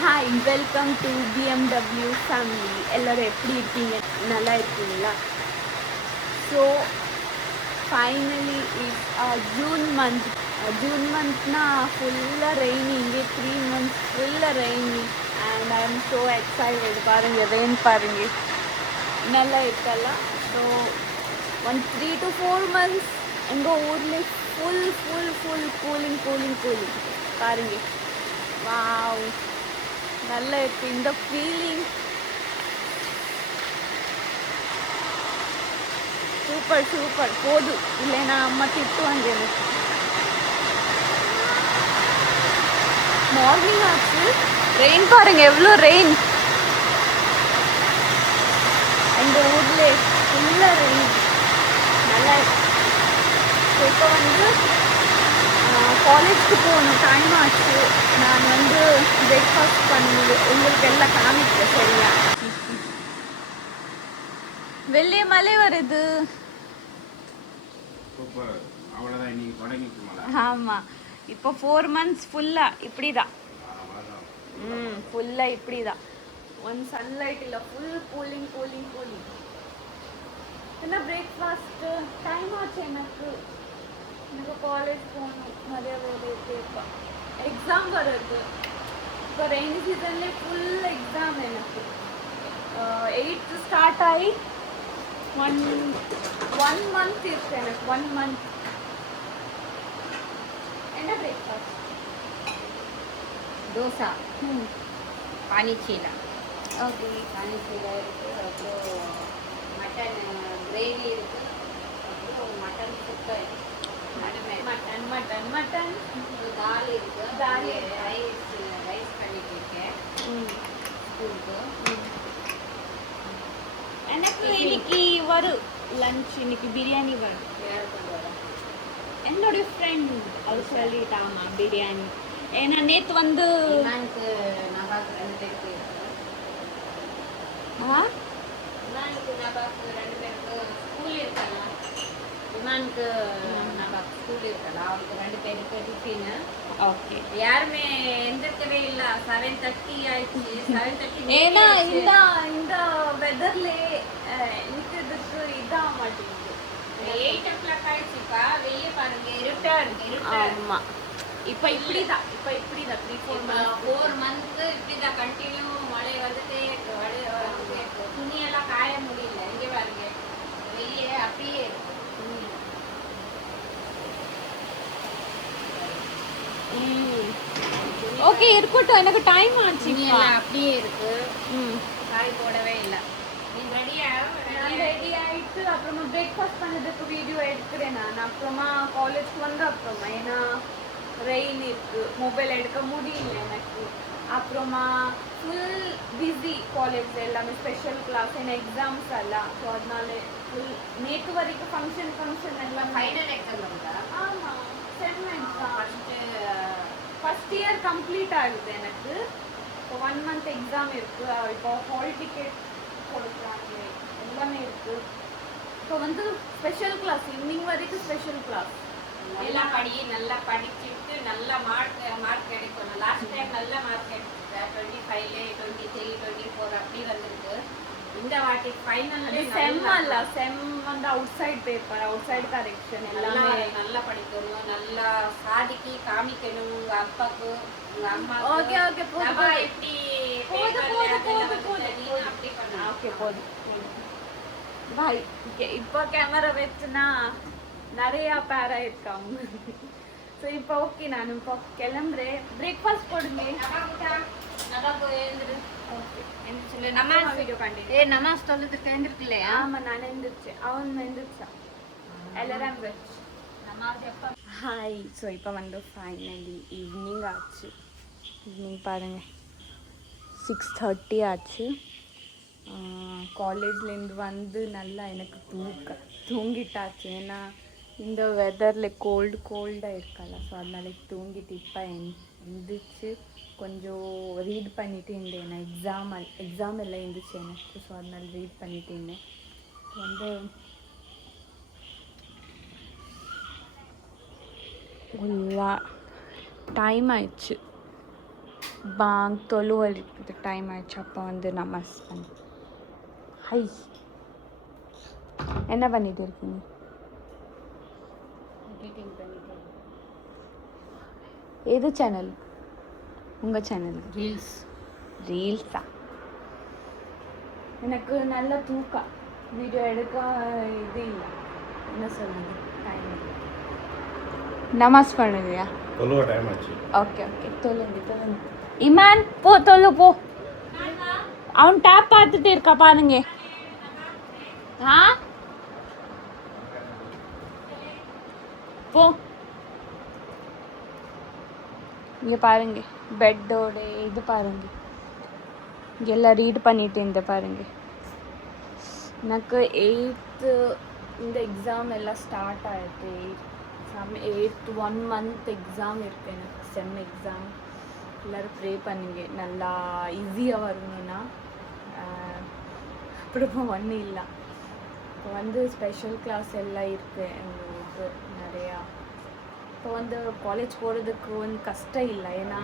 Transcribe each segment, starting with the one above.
Hi, welcome to BMW family. எல்லோரும் எப்படி இருக்கீங்க? நல்லா இருக்கீங்களா? So finally is June month. June மந்த்னா ஃபுல்லாக ரெய்னி. இங்கே 3 months ஃபுல்லாக rainy and I am so excited. பாருங்கள், ரெயின் பாருங்கள், நல்லா இருக்கಲ್ಲ. ஸோ 3 to 4 months எங்கள் ஊரில் ஃபுல் கூலிங் பாருங்கள். வாவ், நல்லா இருக்கு இந்த ஃபீலிங். சூப்பர் போதும், இல்லைன்னா அம்மா திட்டுவாங்க எனக்கு. மார்னிங் ஆச்சு, ரெயின் பாருங்க, எவ்வளோ ரெயின் எங்கள் ஊரில் ஃபுல்லாக ரெயின். நல்லா இருக்கு. இப்போ காலேஜ்க்கு போகணும், டைம் ஆச்சு. நான் பிரேக்ஃபாஸ்ட் பண்ணி உங்களுக்கு எல்லாம் காமிக்கிறேன், சரியா? வெளியே மழை வருது. ஆமாம், இப்போ 4 months ஃபுல்லாக இப்படி தான். ஃபுல்லாக இப்படி தான். ஒன் சன்லைட் இல்லை, ஃபுல் கூலிங். என்ன பிரேக்ஃபாஸ்ட்டு டைம் ஆச்சு எனக்கு காலேஜ் போகணும், நிறைய வேலை இருக்கு. இப்போ எக்ஸாம் வருது. இப்போ ரெய்னி சீசன்லேயே ஃபுல் எக்ஸாம் எனக்கு. 8th ஸ்டார்ட் ஆகி 1 month இருக்கு எனக்கு. 1 month. என்ன பிரேக்ஃபாஸ்ட்? தோசை, பானிச்சீலா. ஓகே, பானிச்சீலா இருக்குது, அப்புறம் மட்டன் கிரேவி இருக்குது, அப்புறம் மட்டன் சுக்கை, மட்டன் தால் இருக்குது, ரைஸ் பண்ணிட்டு இருக்கேன் ஸ்கூலுக்கு. எனக்கு இன்னைக்கு வரும் லஞ்ச், இன்னைக்கு பிரியாணி வரும். யார் கொண்டு வர? என்னுடைய ஃப்ரெண்ட் அவர் சொல்லிட்டாமா பிரியாணி. ஏன்னா நேற்று இமானுக்கு நபாக்கு 2 பேருக்கு இமானுக்கு நபாக்கு 2 பேருக்கு ஸ்கூல் இருக்கல. இமானுக்கு நபாக்கு ஸ்கூல் இருக்கல, அவருக்கு 2 பேருக்கு டிஃபின். ஓகே, யாருமே எந்திரிக்கவே இல்லை. 7:30 ஆயிடுச்சு. 7:30 ஏன்னா இந்த வெதர்ல நிற்கிறதுக்கு இதாக மாட்டேங்குது. 8 o'clock ஆயிடுச்சுப்பா. வெளியே பாருங்க, இருட்டா இருக்கு. ஆமாம், இப்போ இப்படிதான் 3-4 months இப்படிதான் கண்டினியூ மழை வந்துட்டே இருக்கு. துணியெல்லாம் காய முடியல. இங்கே பாருங்க, வெளியே அப்படியே இருக்கு. ஓகே, இருக்கட்டும், எனக்கு டைம் ஆச்சு. துணியெல்லாம் அப்படியே இருக்கு, காய் போடவே இல்லை. நீ ரெடியா? ரெடி ஆயிட்டு அப்புறமா பிரேக்ஃபாஸ்ட் பண்ணதுக்கு வீடியோ எடுக்கிறேன் நான். அப்புறமா காலேஜ்க்கு அப்புறமா ஏன்னா ரெயின் இருக்கு, மொபைல் எடுக்க முடியல எனக்கு. அப்புறமா ஃபுல் பிஸி காலேஜ், எல்லாமே ஸ்பெஷல் கிளாஸ், என்ன எக்ஸாம்ஸ் எல்லாம். ஸோ அதனால ஃபுல் நேற்று வரைக்கும் ஃபங்க்ஷன் எல்லாம். ஃபைனல் எக்ஸாம் இருந்தா? ஆமாம், செம்மெண்ட் தான். ஃபர்ஸ்ட் இயர் கம்ப்ளீட் ஆகுது எனக்கு. இப்போ 1 month எக்ஸாம் இருக்கு. இப்போ ஹால் டிக்கெட் கொடுக்குறாங்க, எல்லாமே இருக்கு. இப்போ ஸ்பெஷல் கிளாஸ், ஈவினிங் வரைக்கும் ஸ்பெஷல் கிளாஸ். எல்லாம் நல்லா படிச்சுட்டு நல்ல மார்க் கிடைக்கும். லாஸ்ட் டைம் நல்ல மார்க் எடுத்துட்டேன். 25, 23, 24 அப்படி வந்திருக்கு. இந்த வாட்டி final sem outside paper, outside correction எல்லாமே நல்லா படிக்கணும், நல்லா சாதிக்கு காமிக்கணும் உங்க அப்பாக்கு, உங்க அம்மா. ஓகே எப்படி அப்படி பண்ண. ஓகே, போதும் பாய். இப்போ கேமரா வச்சுனா நிறைய பேரா இருக்காங்க. ஸோ இப்போ ஓகே, நான் இப்போ கிளம்புறேன். பிரேக்ஃபாஸ்ட் போடுங்க. நமாஸ் தொழுதுக்கு எழுந்திருக்கலையா? ஆமாம், நான் எழுந்திரிச்சேன், அவன் எழுந்திரிச்சான், எல்லாரும் வச்சு நமாஸ் எப்போ. ஹாய், ஸோ இப்போ ஃபைனலி ஈவினிங் ஆச்சு. ஈவினிங் பாருங்கள், 6:30 ஆச்சு. காலேஜ்லேருந்து நல்லா எனக்கு தூங்கிட்டாச்சு. ஏன்னா இந்த வெதரில் கோல்டாக இருக்கல, ஸோ அதனால தூங்கிட்டு இப்போ எழுந்திரிச்சு கொஞ்சம் ரீட் பண்ணிட்டு இருந்தேன். எக்ஸாம் எல்லாம் இருந்துச்சு எனக்கு, ஸோ அதனால ரீட் பண்ணிட்டு இருந்தேன். டைம் ஆயிடுச்சு. பாங் தொழுவதுக்கு டைம் ஆயிடுச்சு. அப்போ வந்து நமாஸ் பண்ணி ஹை என்ன பண்ணிட்டு இருக்கீங்க? எடிட்டிங் பண்ணிட்டேன். எது சேனல்? உங்கள் சேனல் ரீல்ஸா? எனக்கு நல்ல தூக்கம், வீடியோ எடுக்க இது இல்லை, என்ன சொல்லுங்க, டைம் இல்லை. நமாஸ் பண்ணுவியா? தொழுவ டைம் ஆச்சு. Okay okay, தொழுங்க. இமான் போ, தொழு போ. அவன் டேப் பார்த்துட்டு இருக்கா பாருங்க. ஆ போ. இங்கே பாருங்க, பெட்டோட இது பாருங்க, இங்கெல்லாம் ரீட் பண்ணிட்டு இருந்த பாருங்க. எனக்கு 8th இந்த எக்ஸாம் எல்லாம் ஸ்டார்ட் ஆகிடுது. 8th 1 month எக்ஸாம் இருக்குது எனக்கு, செம் எக்ஸாம். எல்லோரும் ப்ரே பண்ணுங்க, நல்லா ஈஸியாக வரணும்னா. அப்புறமா ஒன்றும் இல்லை, இப்போ வந்து ஸ்பெஷல் கிளாஸ் எல்லாம் இருக்குது எங்களுக்கு நிறையா. இப்போ வந்து காலேஜ் போகிறதுக்கு வந்து கஷ்டம் இல்லை, ஏன்னா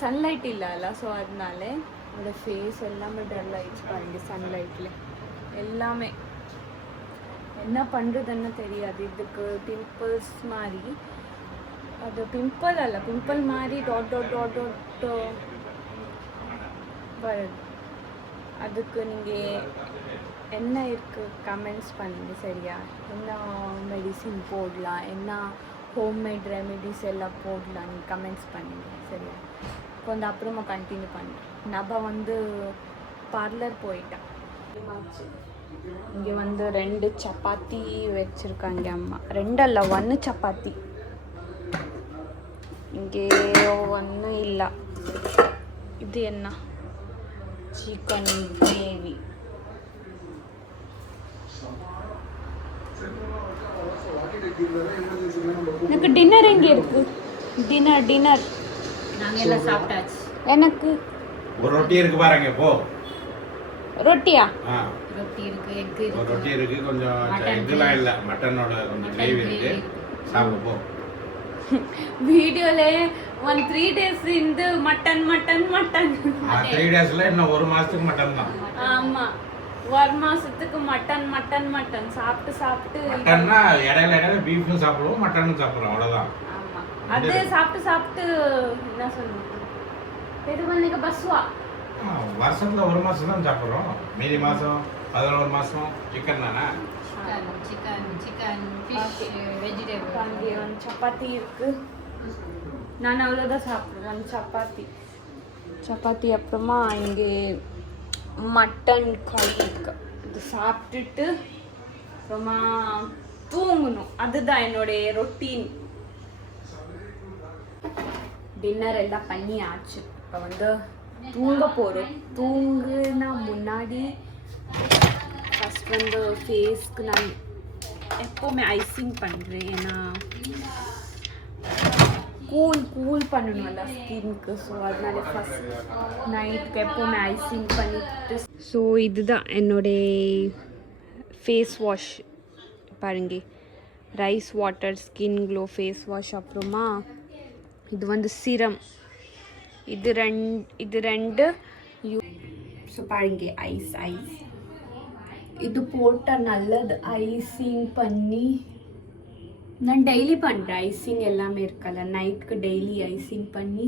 சன்லைட் இல்லைல்ல. ஸோ அதனால என்னோடய ஃபேஸ் எல்லாமே டல் ஆகிடுச்சு பாருங்க, சன்லைட்டில் எல்லாமே. என்ன பண்ணுறதுன்னு தெரியாது. இதுக்கு பிம்பிள்ஸ் மாதிரி, அது பிம்பிள் அல்ல, பிம்பிள் மாதிரி டாட் வருது. அதுக்கு நீங்கள் என்ன இருக்குது கமெண்ட்ஸ் பண்ணுங்க சரியா? என்ன மெடிசின் போடலாம், என்ன ஹோம்மேட் ரெமெடிஸ் எல்லாம் போடலாம், நீங்கள் கமெண்ட்ஸ் பண்ணுங்க சரியா? கொஞ்சம் அப்புறமா கண்டினியூ பண்ணுறேன். நம்ம வந்து பார்லர் போயிட்டேன். இங்கே வந்து 2 சப்பாத்தி வச்சுருக்காங்க அம்மா. 2 அல்ல, 1 சப்பாத்தி. இங்கே 1 இல்லை. இது என்ன? Chicken gravy. எனக்கு டின்னர் எங்கே இருக்கு? டின்னர் நாங்கள் எல்லாம் சாப்பிட்டாச்சு. எனக்கு ஒரு ரொட்டி இருக்கு பாருங்க. போ. ரொட்டியா? ரொட்டி இருக்கு, எக் இருக்கு, ஒரு ரொட்டி இருக்கு, கொஞ்சம் எக்லாம் இல்ல, மட்டனோட கொஞ்சம் கிரேவி இருக்கு, சாப்பிடு போ. வீடியோல 3 days இந்த மட்டன் 3 daysல இன்னும் 1 மாசத்துக்கு மட்டன் தான். ஆமா, 1 மாசத்துக்கு மட்டன் சாப்பிட்டு மட்டன்னா இடையில பீஃபும் சாப்பிடுவோம், மட்டனும் சாப்பிடுவோம், அவ்வளவுதான். ஆமா, அது சாப்பிட்டு என்ன சொல்லுங்க, இது பண்ணிக்க பஸ்வா. வருஷத்துல 1 மாசம் தான் சாப்பிடுறோம், மீதி மாசம் 11 மாசம் சிக்கன் தானே. Chicken fish vegetable. அங்கே 1 சப்பாத்தி இருக்கு, நான் அவ்வளோதான் சாப்பிடுவேன். 1 சப்பாத்தி. அப்புறமா இங்கே மட்டன் கறி இருக்கு, இது சாப்பிட்டுட்டு அப்புறமா தூங்கணும். அதுதான் என்னுடைய ரொட்டீன். டின்னர் எல்லாம் பண்ணி ஆச்சு, இப்போ வந்து தூங்க போகிறோம். தூங்குனா முன்னாடி ஃபஸ்ட் வந்து ஃபேஸ்க்கு நான் எப்போவுமே ஐசிங் பண்ணுறேன், ஏன்னா கூல் பண்ணணும்ல ஸ்கின்க்கு. ஸோ அதனால ஃபஸ்ட் நைட்டுக்கு எப்போவுமே ஐசிங் பண்ணிட்டு. ஸோ இதுதான் என்னுடைய ஃபேஸ் வாஷ் பாருங்க, rice water skin glow face wash. அப்புறமா இது வந்து சிரம். இது ரெண்டு ஸோ பாருங்க, ஐஸ் இது போட்டால் நல்லது. ஐசிங் பண்ணி நான் டெய்லி பண்ணுறேன், ஐசிங் எல்லாமே இருக்கல, நைட்டுக்கு டெய்லி ஐசிங் பண்ணி.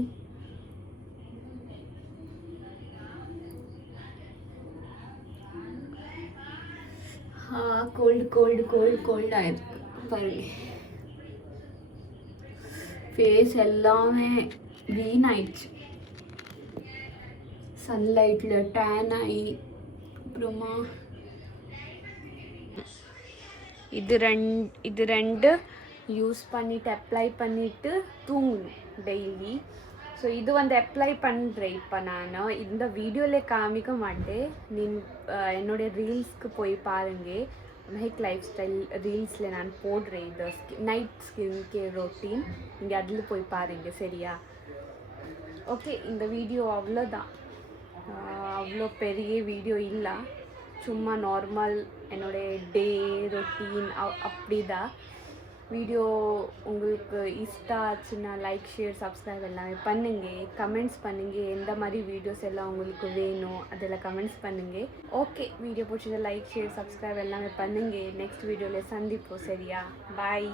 கோல்டு ஆயிருக்கு பாருங்க. ஃபேஸ் எல்லாமே வீணாயிடுச்சு, சன்லைட்டில் டேன் ஆகி. அப்புறமா இது ரெண்டு யூஸ் பண்ணிவிட்டு அப்ளை பண்ணிவிட்டு தூங்கணும் டெய்லி. ஸோ இது வந்து அப்ளை பண்ணுறேன். இப்போ நான் இந்த வீடியோவில் காமிக்க மாட்டேன், என்னுடைய ரீல்ஸ்க்கு போய் பாருங்கள். மெஹக் லைஃப் ஸ்டைல் ரீல்ஸில் நான் போடுறேன் இந்த நைட் ஸ்கின் கேர் ரொட்டீன், நீங்கள் அதில் போய் பாருங்கள் சரியா? ஓகே, இந்த வீடியோ அவ்வளோதான், அவ்வளோ பெரிய வீடியோ இல்லை, சும்மா நார்மல் என்னுடைய டே ரொட்டீன் அப்படி தான். வீடியோ உங்களுக்கு இஷ்டம் ஆச்சுன்னா லைக் ஷேர் சப்ஸ்கிரைப் எல்லாமே பண்ணுங்க. கமெண்ட்ஸ் பண்ணுங்க எந்த மாதிரி வீடியோஸ் எல்லாம் உங்களுக்கு வேணும் அதெல்லாம் கமெண்ட்ஸ் பண்ணுங்க. ஓகே, வீடியோ பிடிச்சதை லைக் ஷேர் சப்ஸ்கிரைப் எல்லாமே பண்ணுங்க. நெக்ஸ்ட் வீடியோவில் சந்திப்போம். சரியா? பாய்.